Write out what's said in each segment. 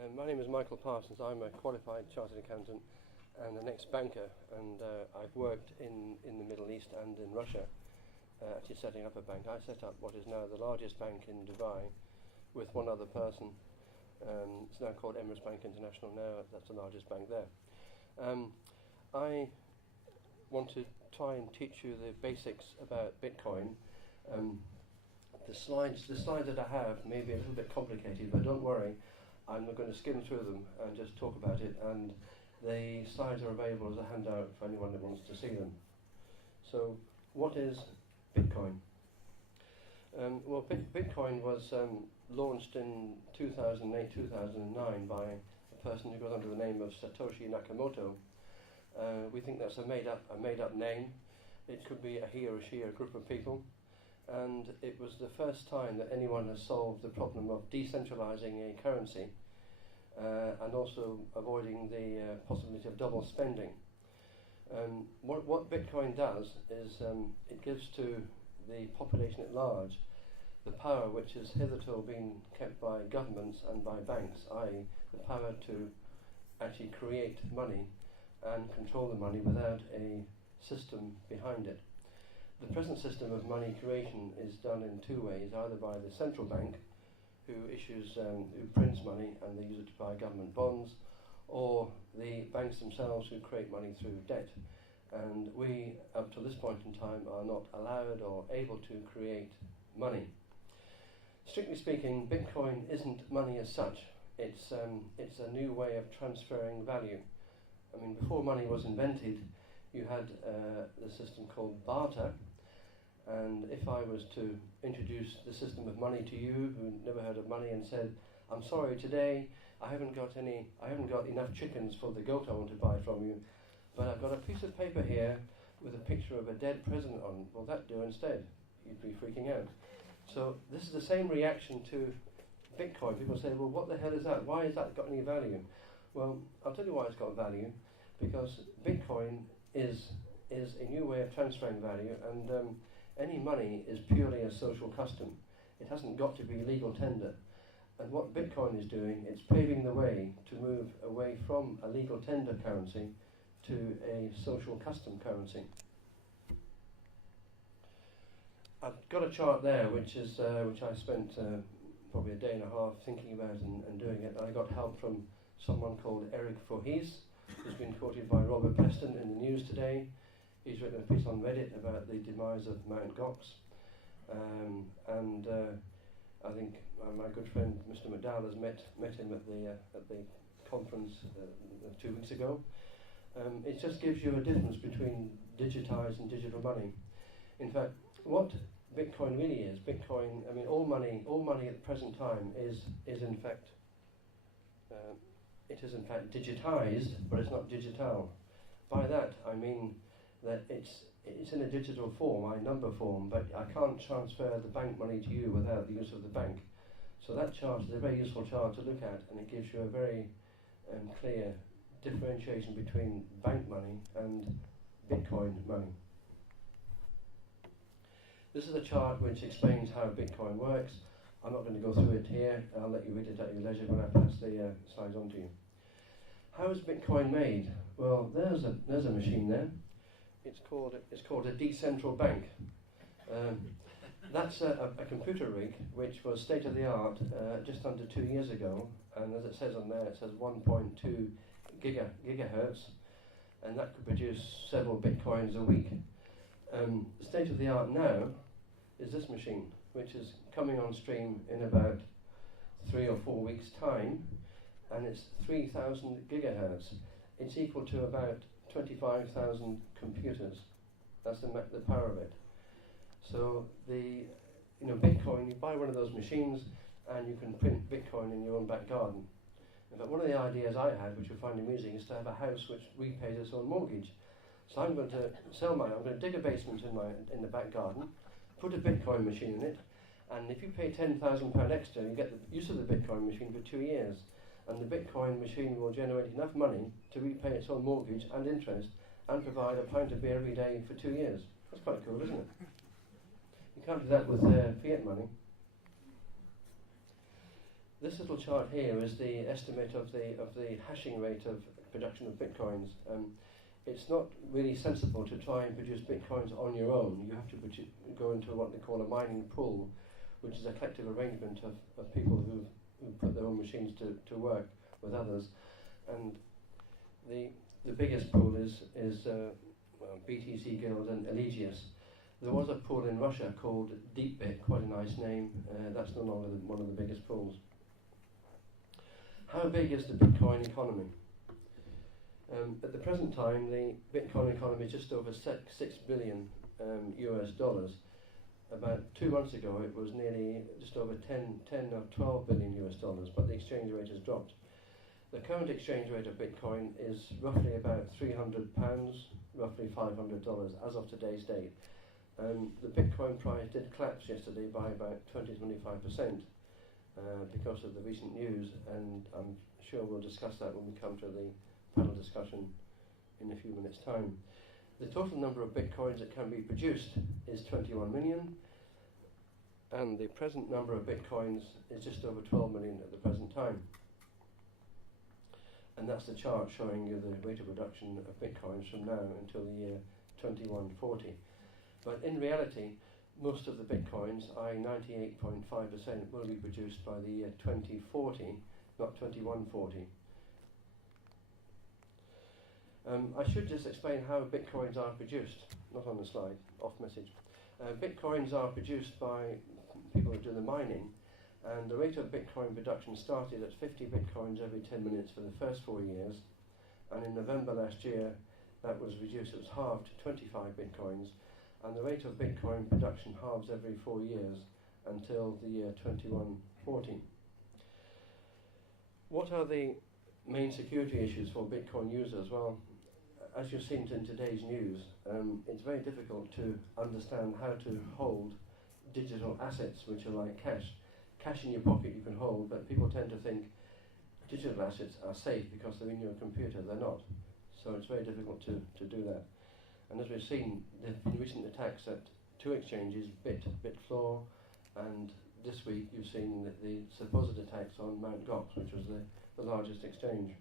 My name is Michael Parsons. I'm a qualified chartered accountant and an ex-banker, and I've worked in the Middle East and in Russia, actually setting up a bank. I set up what is now the largest bank in Dubai with one other person. It's now called Emirates Bank International now. That's the largest bank there. I want to try and teach you the basics about Bitcoin. The slides that I have may be a little bit complicated, but don't worry. I'm going to skim through them and just talk about it, and the slides are available as a handout for anyone that wants to see them. So, what is Bitcoin? Well, Bitcoin was launched in 2008-2009 by a person who goes under the name of Satoshi Nakamoto. We think that's a made up name. It could be a he or a she or a group of people. And it was the first time that anyone has solved the problem of decentralizing a currency and also avoiding the possibility of double spending. What Bitcoin does is it gives to the population at large the power which has hitherto been kept by governments and by banks, i.e. the power to actually create money and control the money without a system behind it. The present system of money creation is done in two ways, either by the central bank, who prints money and they use it to buy government bonds, or the banks themselves who create money through debt. And we, up to this point in time, are not allowed or able to create money. Strictly speaking, Bitcoin isn't money as such. It's a new way of transferring value. I mean, before money was invented, you had the system called barter. And if I was to introduce the system of money to you who never heard of money and said, I'm sorry, today I haven't got enough chickens for the goat I want to buy from you, but I've got a piece of paper here with a picture of a dead president on, will that do instead? You'd be freaking out. So this is the same reaction to Bitcoin. People say, well, what the hell is that? Why has that got any value? Well, I'll tell you why it's got value, because Bitcoin is a new way of transferring value, and any money is purely a social custom. It hasn't got to be legal tender. And what Bitcoin is doing, it's paving the way to move away from a legal tender currency to a social custom currency. I've got a chart there which I spent probably a day and a half thinking about and doing it. I got help from someone called Eric Voorhees, who's been quoted by Robert Preston in the news today. He's written a piece on Reddit about the demise of Mt. Gox. I think my good friend Mr. McDowell has met him at the conference 2 weeks ago. It just gives you a difference between digitized and digital money. In fact, what Bitcoin really is, all money at the present time is in fact digitized, but it's not digital. By that I mean that it's in a digital form, number form, but I can't transfer the bank money to you without the use of the bank. So that chart is a very useful chart to look at, and it gives you a very clear differentiation between bank money and Bitcoin money. This is a chart which explains how Bitcoin works. I'm not going to go through it here. I'll let you read it at your leisure when I pass the slides on to you. How is Bitcoin made? Well, there's a machine there. It's called a decentral bank. That's a computer rig which was state of the art just under 2 years ago, and as it says on there, it says 1.2 gigahertz, and that could produce several bitcoins a week. State of the art now is this machine, which is coming on stream in about 3 or 4 weeks' time, and it's 3,000 gigahertz. It's equal to about 25,000 computers. That's the power of it. So Bitcoin, you buy one of those machines and you can print Bitcoin in your own back garden. In fact, one of the ideas I had, which you'll find amusing, is to have a house which repays its own mortgage. So I'm going to dig a basement in the back garden, put a Bitcoin machine in it, and if you pay £10,000 extra, you get the use of the Bitcoin machine for 2 years. And the Bitcoin machine will generate enough money to repay its own mortgage and interest and provide a pint of beer every day for 2 years. That's quite cool, isn't it? You can't do that with fiat money. This little chart here is the estimate of the hashing rate of production of bitcoins. It's not really sensible to try and produce bitcoins on your own. You have to go into what they call a mining pool, which is a collective arrangement of people who put their own machines to work with others. And the biggest pool is BTC Guild and Eligius. There was a pool in Russia called DeepBit, quite a nice name. That's no longer one of the biggest pools. How big is the Bitcoin economy? At the present time, the Bitcoin economy is just over 6 billion US dollars. About 2 months ago, it was nearly just over 10 or 12 billion US dollars, but the exchange rate has dropped. The current exchange rate of Bitcoin is roughly about £300, roughly $500 as of today's date. The Bitcoin price did collapse yesterday by about 20-25% because of the recent news, and I'm sure we'll discuss that when we come to the panel discussion in a few minutes' time. The total number of Bitcoins that can be produced is 21 million, and the present number of Bitcoins is just over 12 million at the present time. And that's the chart showing you the rate of reduction of Bitcoins from now until the year 2140. But in reality, most of the Bitcoins, i.e. 98.5%, will be produced by the year 2040, not 2140. I should just explain how Bitcoins are produced, not on the slide, off message. Bitcoins are produced by people who do the mining, and the rate of Bitcoin production started at 50 Bitcoins every 10 minutes for the first 4 years, and in November last year that was reduced, it was halved to 25 Bitcoins, and the rate of Bitcoin production halves every 4 years until the year 2140. What are the main security issues for Bitcoin users? Well, as you've seen in today's news, it's very difficult to understand how to hold digital assets which are like cash. Cash in your pocket you can hold, but people tend to think digital assets are safe because they're in your computer. They're not. So it's very difficult to do that. And as we've seen, there have been recent attacks at 2 exchanges, Bitfloor, and this week you've seen the supposed attacks on Mt. Gox, which was the largest exchange.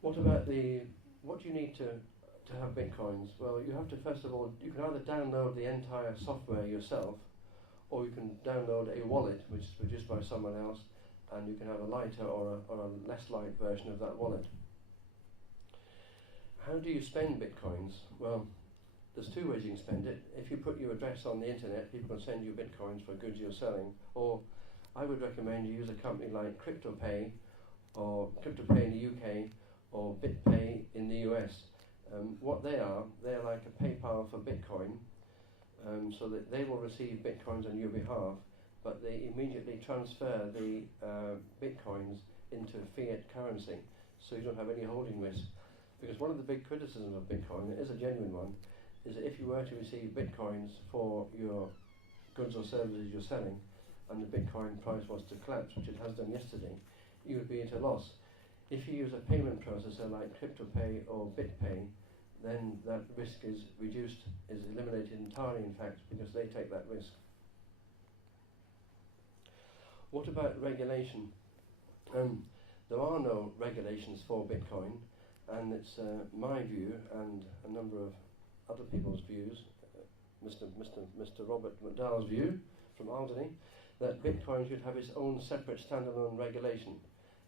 What do you need to have Bitcoins? Well, you have to, first of all, you can either download the entire software yourself, or you can download a wallet which is produced by someone else, and you can have a lighter or a less light version of that wallet. How do you spend Bitcoins? Well, there's 2 ways you can spend it. If you put your address on the internet, people can send you Bitcoins for goods you're selling, or I would recommend you use a company like CryptoPay, or CryptoPay in the UK, or BitPay in the US. What they're like a PayPal for Bitcoin, so that they will receive Bitcoins on your behalf, but they immediately transfer the Bitcoins into fiat currency, so you don't have any holding risk. Because one of the big criticisms of Bitcoin, it is a genuine one, is that if you were to receive Bitcoins for your goods or services you're selling, and the Bitcoin price was to collapse, which it has done yesterday, you would be at a loss. If you use a payment processor like CryptoPay or BitPay, then that risk is reduced, is eliminated entirely in fact, because they take that risk. What about regulation? There are no regulations for Bitcoin, and it's my view and a number of other people's views, Mr. Robert McDowell's view from Alderney, that Bitcoin should have its own separate standalone regulation.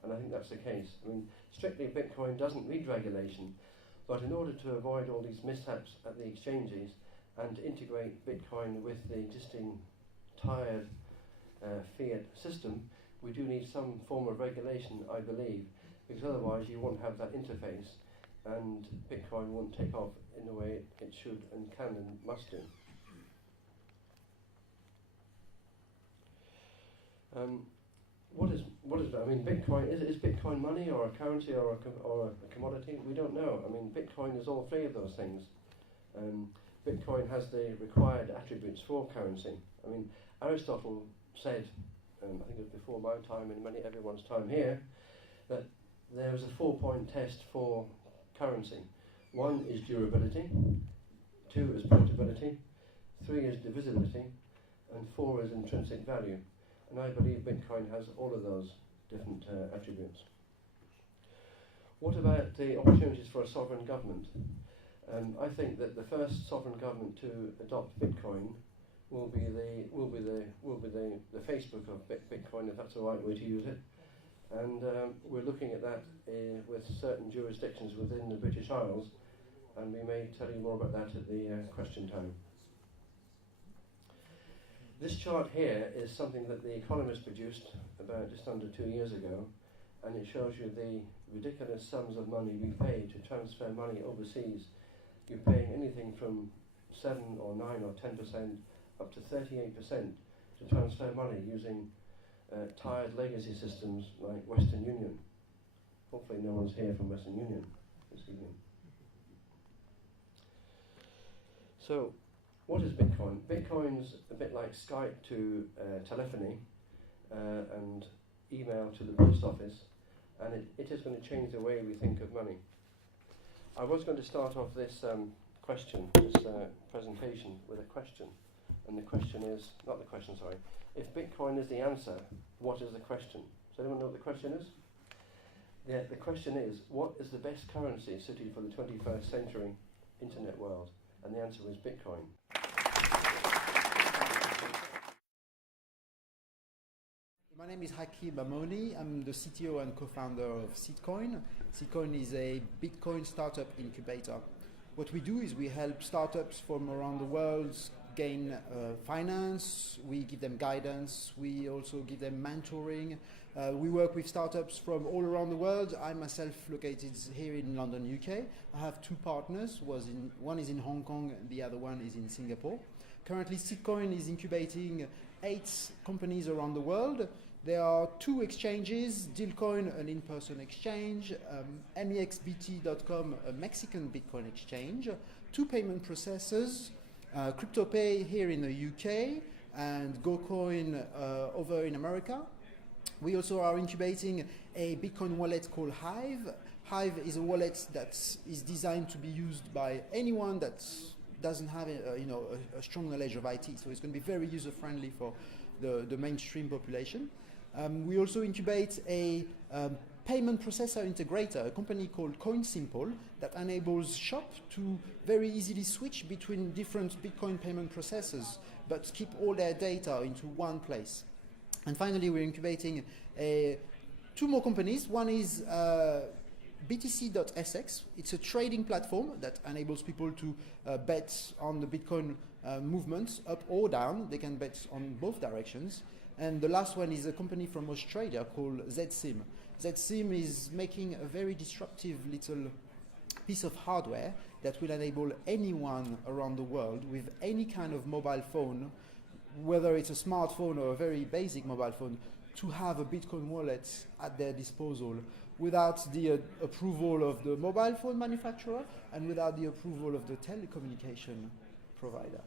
And I think that's the case. I mean, strictly Bitcoin doesn't need regulation, but in order to avoid all these mishaps at the exchanges and to integrate Bitcoin with the existing tired fiat system, we do need some form of regulation, I believe, because otherwise you won't have that interface and Bitcoin won't take off in the way it should and can and must do. What is that? I mean, Bitcoin, is Bitcoin money or a currency or a commodity? We don't know. I mean, Bitcoin is all 3 of those things. Bitcoin has the required attributes for currency. I mean, Aristotle said, I think it was before my time and everyone's time here, that there was a 4-point test for currency. 1 is durability, 2 is portability, 3 is divisibility, and 4 is intrinsic value. And I believe Bitcoin has all of those different attributes. What about the opportunities for a sovereign government? I think that the first sovereign government to adopt Bitcoin will be the Facebook of Bitcoin, if that's the right way to use it. And we're looking at that with certain jurisdictions within the British Isles, and we may tell you more about that at the question time. This chart here is something that The Economist produced about just under 2 years ago, and it shows you the ridiculous sums of money we pay to transfer money overseas. You're paying anything from 7 or 9 or 10% up to 38% to transfer money using tired legacy systems like Western Union. Hopefully no one's here from Western Union this evening. So, what is Bitcoin? Bitcoin's a bit like Skype to telephony and email to the post office, and it is going to change the way we think of money. I was going to start off this presentation with a question, and the question is, not the question, sorry, if Bitcoin is the answer, what is the question? Does anyone know what the question is? Yeah, the question is, what is the best currency suited for the 21st century internet world? And the answer is Bitcoin. My name is Hakim Amoni. I'm the CTO and co-founder of Seedcoin. Seedcoin is a Bitcoin startup incubator. What we do is we help startups from around the world gain finance. We give them guidance. We also give them mentoring. We work with startups from all around the world. I myself located here in London, UK. I have 2 partners. One is in Hong Kong and the other one is in Singapore. Currently, Seedcoin is incubating 8 companies around the world. There are 2 exchanges, Dealcoin, an in-person exchange, mexbt.com, a Mexican Bitcoin exchange, 2 payment processors, CryptoPay here in the UK, and GoCoin over in America. We also are incubating a Bitcoin wallet called Hive. Hive is a wallet that is designed to be used by anyone that doesn't have a strong knowledge of IT, so it's going to be very user-friendly for the mainstream population. We also incubate a payment processor integrator, a company called CoinSimple, that enables shop to very easily switch between different Bitcoin payment processors, but keep all their data into one place. And finally, we're incubating 2 more companies. One is BTC.SX. It's a trading platform that enables people to bet on the Bitcoin movements up or down. They can bet on both directions. And the last one is a company from Australia called ZSIM. ZSIM is making a very disruptive little piece of hardware that will enable anyone around the world with any kind of mobile phone, whether it's a smartphone or a very basic mobile phone, to have a Bitcoin wallet at their disposal without the approval of the mobile phone manufacturer and without the approval of the telecommunication provider.